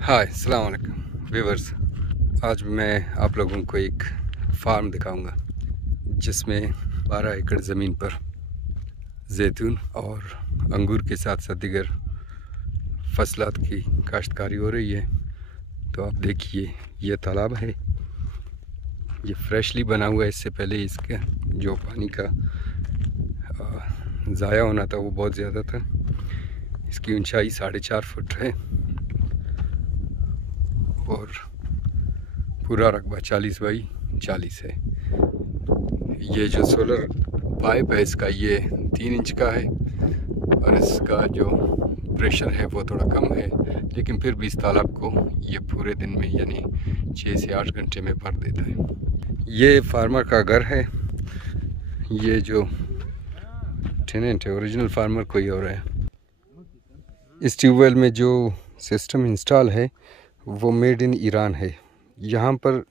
हाय अस्सलाम वालेकुम व्यूअर्स। आज मैं आप लोगों को एक फार्म दिखाऊंगा जिसमें 12 एकड़ ज़मीन पर जैतून और अंगूर के साथ साथ दीगर फसलात की काश्तकारी हो रही है। तो आप देखिए, ये तालाब है, ये फ्रेशली बना हुआ है। इससे पहले इसका जो पानी का ज़ाया होना था वो बहुत ज़्यादा था। इसकी ऊंचाई 4.5 फुट है और पूरा रकबा 40 बाई 40 है। ये जो सोलर पाइप है इसका ये 3 इंच का है और इसका जो प्रेशर है वो थोड़ा कम है, लेकिन फिर भी इस तालाब को ये पूरे दिन में यानी 6 से 8 घंटे में भर देता है। ये फार्मर का घर है। ये जो टेनेंट है ओरिजिनल फार्मर कोई और है। इस ट्यूबवेल में जो सिस्टम इंस्टॉल है वो मेड इन ईरान है। यहाँ पर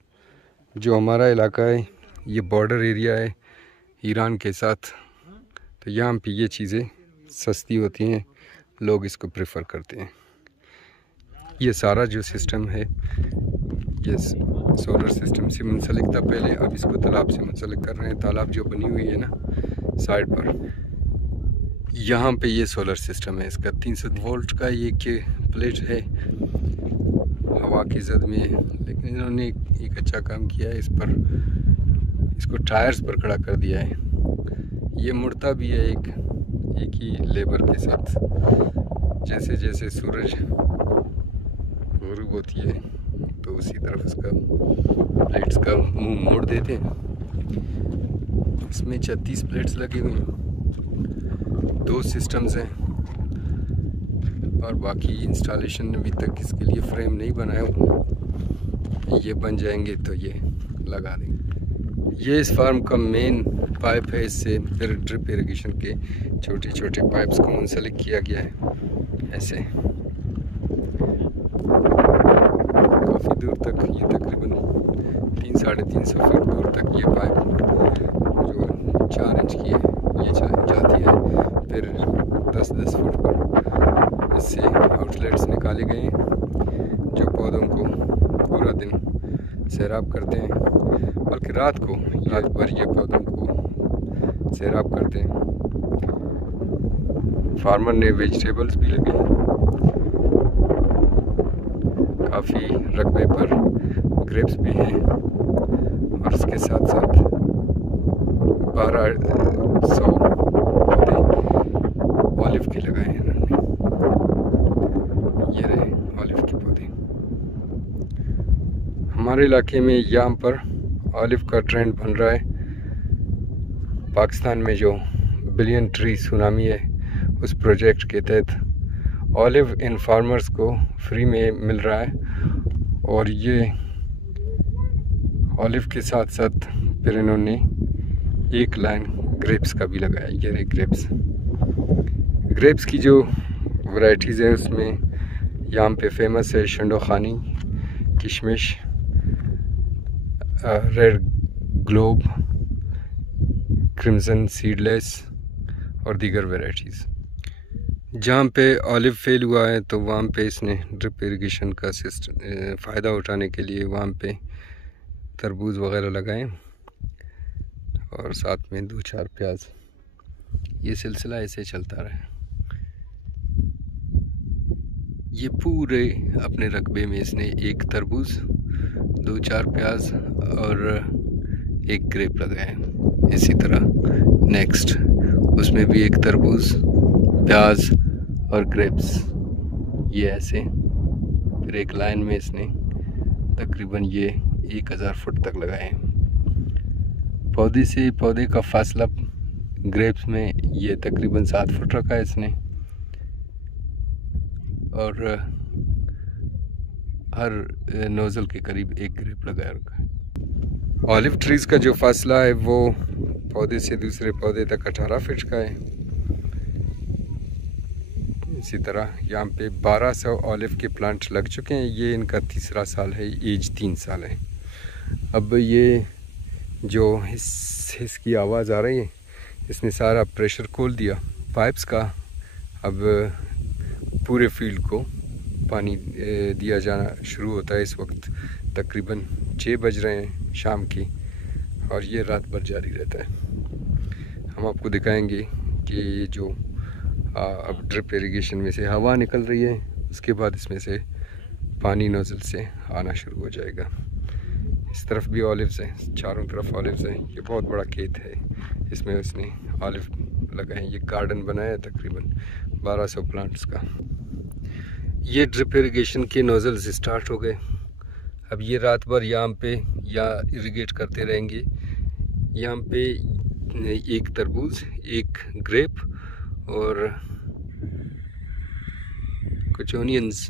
जो हमारा इलाका है ये बॉर्डर एरिया है ईरान के साथ, तो यहाँ पे ये चीज़ें सस्ती होती हैं, लोग इसको प्रेफर करते हैं। ये सारा जो सिस्टम है ये सोलर सिस्टम से मुंसलिक था पहले, अब इसको तालाब से मुंसलिक कर रहे हैं। तालाब जो बनी हुई है ना साइड पर, यहाँ पे ये सोलर सिस्टम है। इसका 300 वोल्ट का ये प्लेट है हवा की जद में, लेकिन इन्होंने एक अच्छा काम किया है। इस पर इसको टायर्स पर खड़ा कर दिया है। ये मुड़ता भी है एक ही लेबर के साथ। जैसे जैसे सूरज गुरूब होती है तो उसी तरफ इसका प्लेट्स का मुंह मोड़ देते हैं। इसमें 36 प्लेट्स लगी हुई हैं, 2 सिस्टम्स हैं और बाकी इंस्टॉलेशन अभी तक इसके लिए फ्रेम नहीं बनाया हूँ। ये बन जाएंगे तो ये लगा देंगे। ये इस फार्म का मेन पाइप है। इससे फिर ड्रिप इरिगेशन के छोटे छोटे पाइप्स को मुंसलिक किया गया है ऐसे काफ़ी दूर तक। ये तकरीबन 3-350 फुट दूर तक ये पाइप जो 4 इंच की है ये जाती है। फिर 10-10 फुट पर इससे आउटलेट्स निकाले गए हैं जो पौधों को पूरा दिन सैराब करते हैं, बल्कि रात भर ये पौधों को सैराब करते हैं। फार्मर ने वेजिटेबल्स भी लगे हैं। काफ़ी रकबे पर ग्रेप्स भी हैं और इसके साथ साथ 1200 पौधे ऑलिव के लगाए हैं इन्होंने। ये रहे ऑलिव के पौधे। हमारे इलाके में यहाँ पर ऑलिव का ट्रेंड बन रहा है। पाकिस्तान में जो बिलियन ट्री सुनामी है उस प्रोजेक्ट के तहत ऑलिव इन फार्मर्स को फ्री में मिल रहा है। और ये ऑलिव के साथ साथ फिर इन्होंने एक लाइन ग्रेप्स का भी लगाया। ये रहे ग्रेप्स की जो वैरायटीज़ हैं उसमें यहाँ पे फेमस है शंडोखानी, किशमिश, रेड ग्लोब, क्रिम्सन सीडलेस और दीगर वैरायटीज़। जहाँ पे ऑलिव फेल हुआ है तो वहाँ पे इसने ड्रिप इरिगेशन का सिस्टम फ़ायदा उठाने के लिए वहाँ पे तरबूज वगैरह लगाए और साथ में 2-4 प्याज। ये सिलसिला ऐसे चलता रहा। ये पूरे अपने रकबे में इसने एक तरबूज, 2-4 प्याज और एक ग्रेप लगाए। इसी तरह नेक्स्ट उसमें भी एक तरबूज, प्याज और ग्रेप्स। ये ऐसे फिर एक लाइन में इसने तकरीबन ये 1000 फुट तक लगाए। पौधे से पौधे का फासला ग्रेप्स में ये तकरीबन 7 फुट रखा है इसने और हर नोज़ल के करीब एक ग्रेप लगाया रखा है। ऑलिव ट्रीज़ का जो फासला है वो पौधे से दूसरे पौधे तक 18 फीट का है। इसी तरह यहाँ पे 1200 ऑलिव के प्लांट लग चुके हैं। ये इनका तीसरा साल है, एज 3 साल है। अब ये जो हिस की आवाज़ आ रही है इसने सारा प्रेशर खोल दिया पाइप्स का। अब पूरे फील्ड को पानी दिया जाना शुरू होता है। इस वक्त तकरीबन 6 बज रहे हैं शाम की और ये रात भर जारी रहता है। हम आपको दिखाएंगे कि ये जो अब ड्रिप इरिगेशन में से हवा निकल रही है, उसके बाद इसमें से पानी नोजल से आना शुरू हो जाएगा। इस तरफ भी ऑलिव्स हैं, चारों तरफ ऑलिव्स हैं। ये बहुत बड़ा खेत है, इसमें उसने ऑलिव लगाए। ये गार्डन बनाया है तकरीबन 1200 प्लांट्स का। ये ड्रिप इरिगेशन के नोजल्स स्टार्ट हो गए। अब ये रात भर यहाँ पे इरिगेट करते रहेंगे। यहाँ पे एक तरबूज, एक ग्रेप और कुछ ओनियंस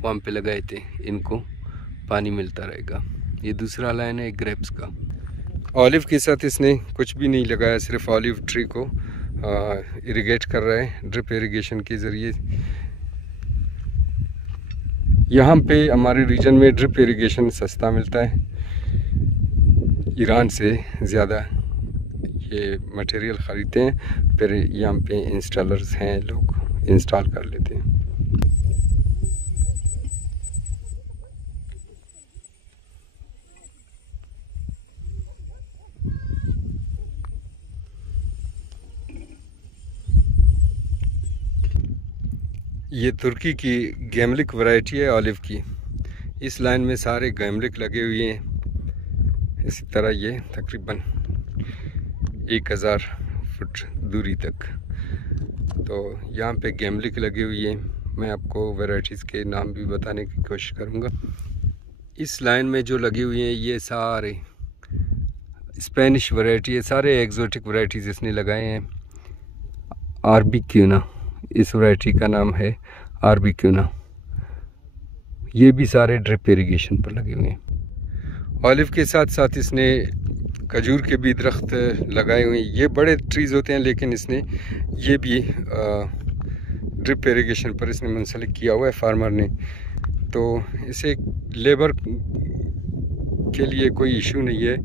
वहाँ पे लगाए थे, इनको पानी मिलता रहेगा। ये दूसरा लाइन है ग्रेप्स का। ऑलिव के साथ इसने कुछ भी नहीं लगाया, सिर्फ ऑलिव ट्री को इरिगेट कर रहा है ड्रिप इरिगेशन के ज़रिए। यहाँ पे हमारे रीजन में ड्रिप इरिगेशन सस्ता मिलता है, ईरान से ज़्यादा ये मटेरियल ख़रीदते हैं, फिर यहाँ पे इंस्टॉलर्स हैं, लोग इंस्टॉल कर लेते हैं। ये तुर्की की गैमलिक वैरायटी है ऑलिव की। इस लाइन में सारे गैमलिक लगे हुए हैं। इसी तरह ये तकरीबन 1000 फुट दूरी तक। तो यहाँ पे गैमलिक लगे हुए हैं। मैं आपको वैरायटीज़ के नाम भी बताने की कोशिश करूँगा। इस लाइन में जो लगे हुए हैं ये सारे स्पेनिश वैरायटी है, सारे एग्जोटिक वैरायटीज़ इसने लगाए हैं। आर्बिक्यूना, इस वैरायटी का नाम है आर्बिक्यूना। ये भी सारे ड्रिप इरिगेशन पर लगे हुए हैं। ऑलिव के साथ साथ इसने खजूर के भी दरख्त लगाए हुए हैं। ये बड़े ट्रीज़ होते हैं, लेकिन इसने ये भी ड्रिप इरिगेशन पर इसने मुंसलिक किया हुआ है फार्मर ने। तो इसे लेबर के लिए कोई इशू नहीं है,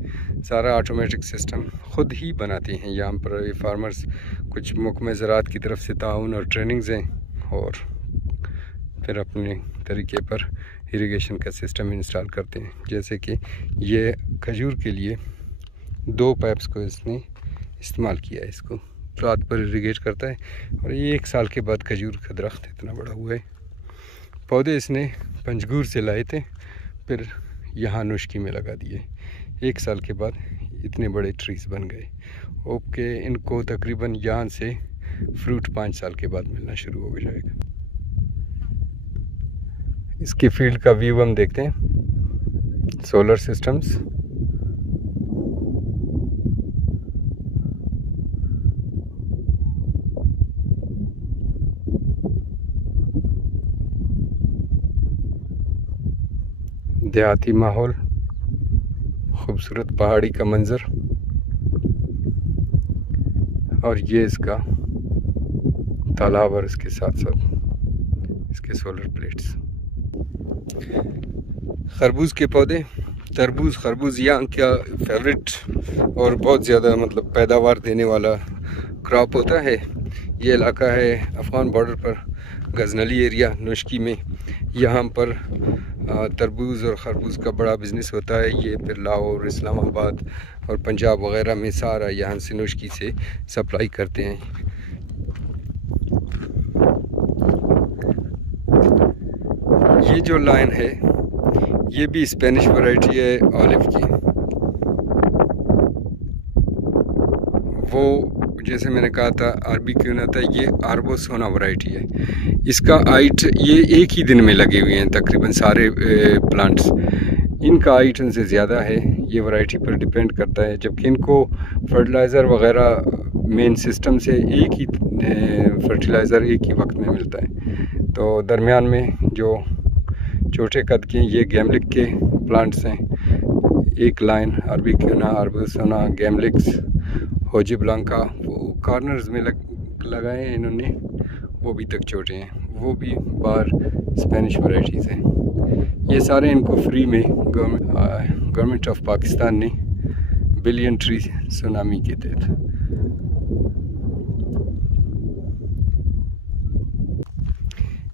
सारा ऑटोमेटिक सिस्टम खुद ही बनाते हैं। यहाँ पर फार्मर्स कुछ महकमे ज़राअत की तरफ से ताउन और ट्रेनिंग्स हैं, और फिर अपने तरीके पर इरिगेशन का सिस्टम इंस्टॉल करते हैं। जैसे कि ये खजूर के लिए 2 पाइप्स को इसने इस्तेमाल किया है। इसको रात पर इरिगेट करता है और ये 1 साल के बाद खजूर का दरख्त इतना बड़ा हुआ है। पौधे इसने पंजगूर से लाए थे, फिर यहाँ नुश्की में लगा दिए। 1 साल के बाद इतने बड़े ट्रीज़ बन गए। ओके, इनको तकरीबन यहाँ से फ्रूट 5 साल के बाद मिलना शुरू हो जाएगा। इसके फील्ड का व्यू हम देखते हैं। सोलर सिस्टम्स, देहाती माहौल, खूबसूरत पहाड़ी का मंज़र, और ये इसका तालाब और इसके साथ साथ इसके सोलर प्लेट्स। खरबूज के पौधे, तरबूज, खरबूज यहाँ क्या फेवरेट और बहुत ज़्यादा मतलब पैदावार देने वाला क्रॉप होता है। ये इलाका है अफ़गान बॉर्डर पर, गजनली एरिया, नुश्की में। यहाँ पर तरबूज और खरबूज का बड़ा बिज़नेस होता है। ये फिर लाहौर, इस्लामाबाद और पंजाब वग़ैरह में सारा यहाँ से नुश्की से सप्लाई करते हैं। ये जो लाइन है ये भी स्पेनिश वैरायटी है ऑलिव की। वो जैसे मैंने कहा था आर्बिक्यूना था, ये आर्बोसोना वैरायटी है। इसका हाइट, ये एक ही दिन में लगे हुए हैं तकरीबन सारे प्लांट्स। इनका हाइट उनसे ज़्यादा है, ये वैरायटी पर डिपेंड करता है। जबकि इनको फर्टिलाइज़र वगैरह मेन सिस्टम से एक ही फर्टिलाइज़र एक ही वक्त में मिलता है। तो दरमियान में जो छोटे कद के ये गैमलिक के प्लांट्स हैं, एक लाइन आर्बिक्यूना, आर्बोसोना, गैमलिक्स, होजी ब्लांका, वो कॉर्नर्स में लगाए हैं इन्होंने, वो भी तक छोटे हैं। वो भी बार स्पेनिश वैरायटीज़ हैं। ये सारे इनको फ्री में गवर्नमेंट ऑफ पाकिस्तान ने बिलियन ट्री सुनामी के तहत।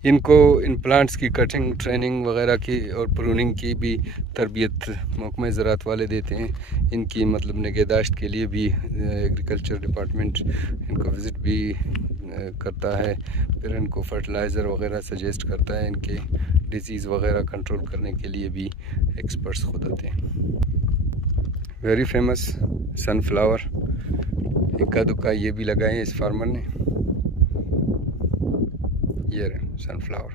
इनको इन प्लांट्स की कटिंग ट्रेनिंग वगैरह की और प्रूनिंग की भी तरबियत महकमा ज़राअत वाले देते हैं। इनकी मतलब निगहदाश्त के लिए भी एग्रीकल्चर डिपार्टमेंट इनको विज़िट भी करता है, फिर इनको फर्टिलाइज़र वगैरह सजेस्ट करता है। इनके डिजीज़ वगैरह कंट्रोल करने के लिए भी एक्सपर्ट्स खुद आते हैं। वेरी फेमस सनफ्लावर, इक्का दुक्का ये भी लगाए हैं इस फार्मर ने। ये रहे सनफ्लावर।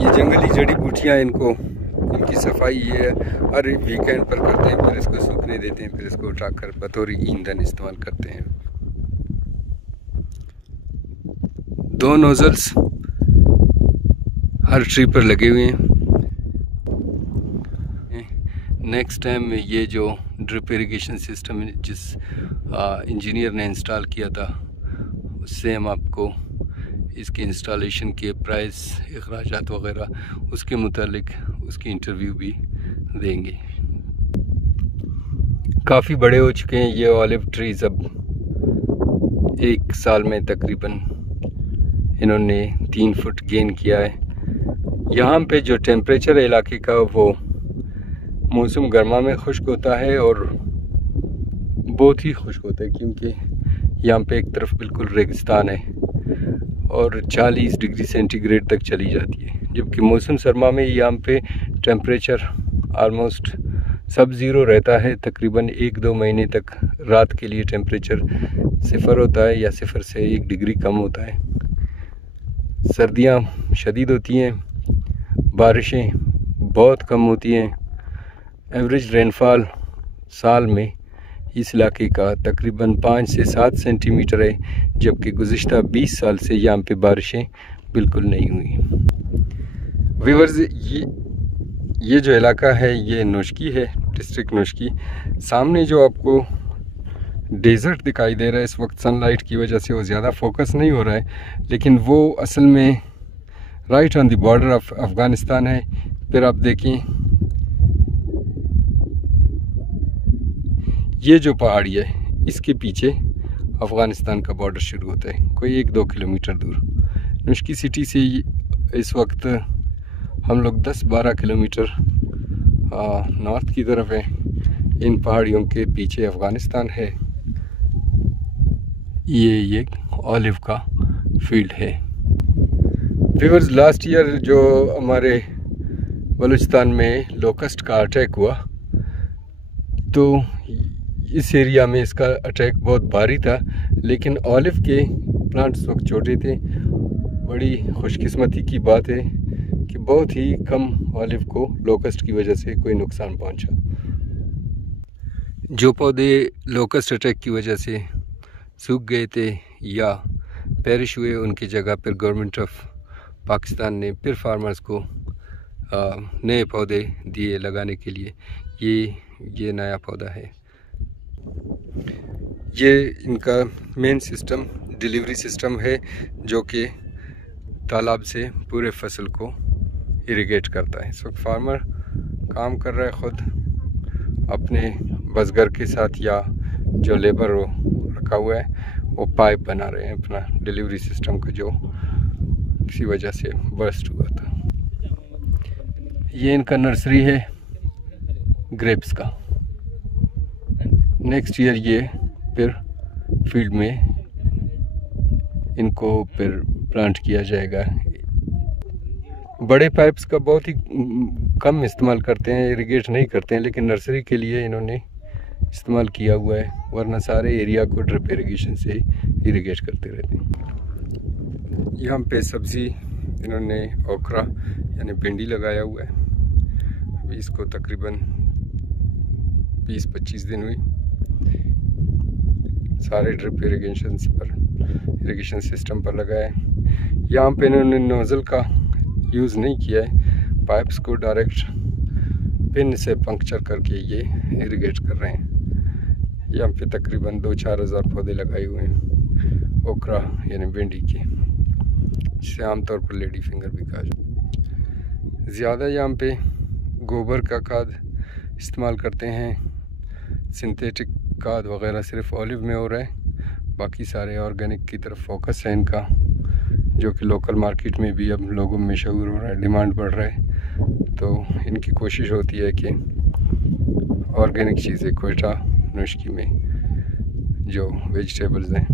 ये जंगली जड़ी बूटियाँ, इनकी सफाई ये हर वीकेंड पर करते हैं, फिर इसको सूखने देते हैं, फिर इसको उठाकर बतौर ईंधन इस्तेमाल करते हैं। 2 नोजल्स हर ट्री पर लगे हुए हैं। नेक्स्ट टाइम ये जो ड्रिप इरिगेशन सिस्टम जिस इंजीनियर ने इंस्टॉल किया था, उससे हम आपको इसके इंस्टॉलेशन के प्राइस, अखराजात वगैरह उसके मुतालिक उसकी इंटरव्यू भी देंगे। काफ़ी बड़े हो चुके हैं ये ऑलिव ट्रीज़। अब 1 साल में तकरीबन इन्होंने 3 फुट गेन किया है। यहाँ पे जो टेम्परेचर इलाके का वो मौसम गर्मा में खुश्क होता है और बहुत ही खुश्क होता है, क्योंकि यहाँ पे एक तरफ बिल्कुल रेगिस्तान है और 40 डिग्री सेंटीग्रेड तक चली जाती है, जबकि मौसम सरमा में यहाँ पे टेम्परेचर आलमोस्ट सब ज़ीरो रहता है। तकरीबन 1-2 महीने तक रात के लिए टेम्परेचर 0 होता है या 0 से 1 डिग्री कम होता है। सर्दियाँ शदीद होती हैं, बारिशें बहुत कम होती हैं। एवरेज रेनफॉल साल में इस इलाके का तकरीबन 5 से 7 सेंटीमीटर है, जबकि गुज़िश्ता 20 साल से यहाँ पे बारिशें बिल्कुल नहीं हुई। व्यूअर्स, ये जो इलाका है ये नोशकी है, डिस्ट्रिक्ट नोशकी। सामने जो आपको डेजर्ट दिखाई दे रहा है इस वक्त सनलाइट की वजह से वो ज़्यादा फोकस नहीं हो रहा है, लेकिन वो असल में right on the border of Afghanistan है। फिर आप देखें ये जो पहाड़ी है इसके पीछे अफ़गानिस्तान का बॉर्डर शुरू होता है, कोई 1-2 किलोमीटर दूर। नोशकी सिटी से इस वक्त हम लोग 10-12 किलोमीटर नॉर्थ की तरफ है। इन पहाड़ियों के पीछे अफ़गानिस्तान है। ये ऑलिव का फील्ड है। व्यूअर्स, लास्ट ईयर जो हमारे बलूचिस्तान में लोकस्ट का अटैक हुआ, तो इस एरिया में इसका अटैक बहुत भारी था, लेकिन ऑलिव के प्लांट्स वक्त छोटे थे। बड़ी खुशकिस्मती की बात है कि बहुत ही कम ऑलिव को लोकस्ट की वजह से कोई नुकसान पहुंचा। जो पौधे लोकस्ट अटैक की वजह से सूख गए थे या पेरिश हुए, उनकी जगह पर गवर्नमेंट ऑफ पाकिस्तान ने फिर फार्मर्स को नए पौधे दिए लगाने के लिए। ये नया पौधा है। ये इनका मेन सिस्टम डिलीवरी सिस्टम है, जो कि तालाब से पूरे फसल को इरिगेट करता है। इस वक्त फार्मर काम कर रहा है खुद अपने बसगर के साथ, या जो लेबर वो रखा हुआ है वो पाइप बना रहे हैं अपना डिलीवरी सिस्टम का, जो किसी वजह से बर्स्ट हुआ था। ये इनका नर्सरी है ग्रेप्स का। नेक्स्ट ईयर ये फिर फील्ड में इनको फिर प्लांट किया जाएगा। बड़े पाइप्स का बहुत ही कम इस्तेमाल करते हैं, इरिगेट नहीं करते हैं, लेकिन नर्सरी के लिए इन्होंने इस्तेमाल किया हुआ है, वरना सारे एरिया को ड्रिप इरिगेशन से इरिगेट करते रहते हैं। यहाँ पे सब्ज़ी इन्होंने ओकरा यानी भिंडी लगाया हुआ है। अभी इसको तकरीबन 20-25 दिन हुई। सारे ड्रिप इरिगेशन सिस्टम पर लगाए। यहाँ पे इन्होंने नोज़ल का यूज़ नहीं किया है, पाइप्स को डायरेक्ट पिन से पंक्चर करके ये इरिगेट कर रहे हैं। यहाँ पे तकरीबन 2-4 हज़ार पौधे लगाए हुए हैं ओकरा यानी भिंडी के, जिसे आमतौर पर लेडी फिंगर भी कहा जाता है। ज़्यादा यहाँ पे गोबर का खाद इस्तेमाल करते हैं, सिंथेटिक खाद वगैरह सिर्फ ऑलिव में हो रहा है, बाकी सारे ऑर्गेनिक की तरफ फोकस है इनका। जो कि लोकल मार्केट में भी अब लोगों में मशहूर हो रहा है, डिमांड बढ़ रहा है। तो इनकी कोशिश होती है कि ऑर्गेनिक चीज़ें कोयटा नुश्की में जो वेजिटेबल्स हैं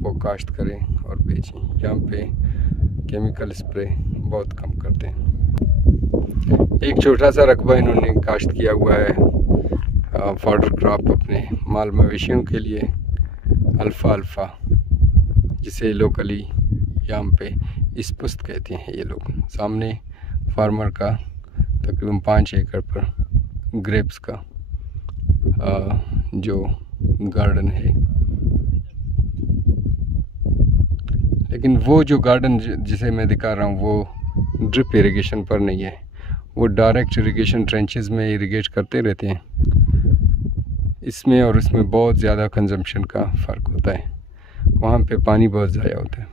वो काश्त करें और बेचें। यहाँ पे केमिकल स्प्रे बहुत कम करते हैं। एक छोटा सा रकबा इन्होंने काश्त किया हुआ है फॉडर क्रॉप अपने माल मवेशियों के लिए, अल्फ़ा जिसे लोकली यहाँ पे इस्पुस्त कहते हैं ये लोग। सामने फार्मर का तकरीबन 5 एकड़ पर ग्रेप्स का जो गार्डन है, लेकिन वो जो गार्डन जिसे मैं दिखा रहा हूँ वो ड्रिप इरिगेशन पर नहीं है, वो डायरेक्ट इरिगेशन ट्रेंचेस में इरिगेट करते रहते हैं। इसमें और इसमें बहुत ज़्यादा कंजम्पशन का फ़र्क होता है, वहाँ पे पानी बहुत ज़ाया होता है।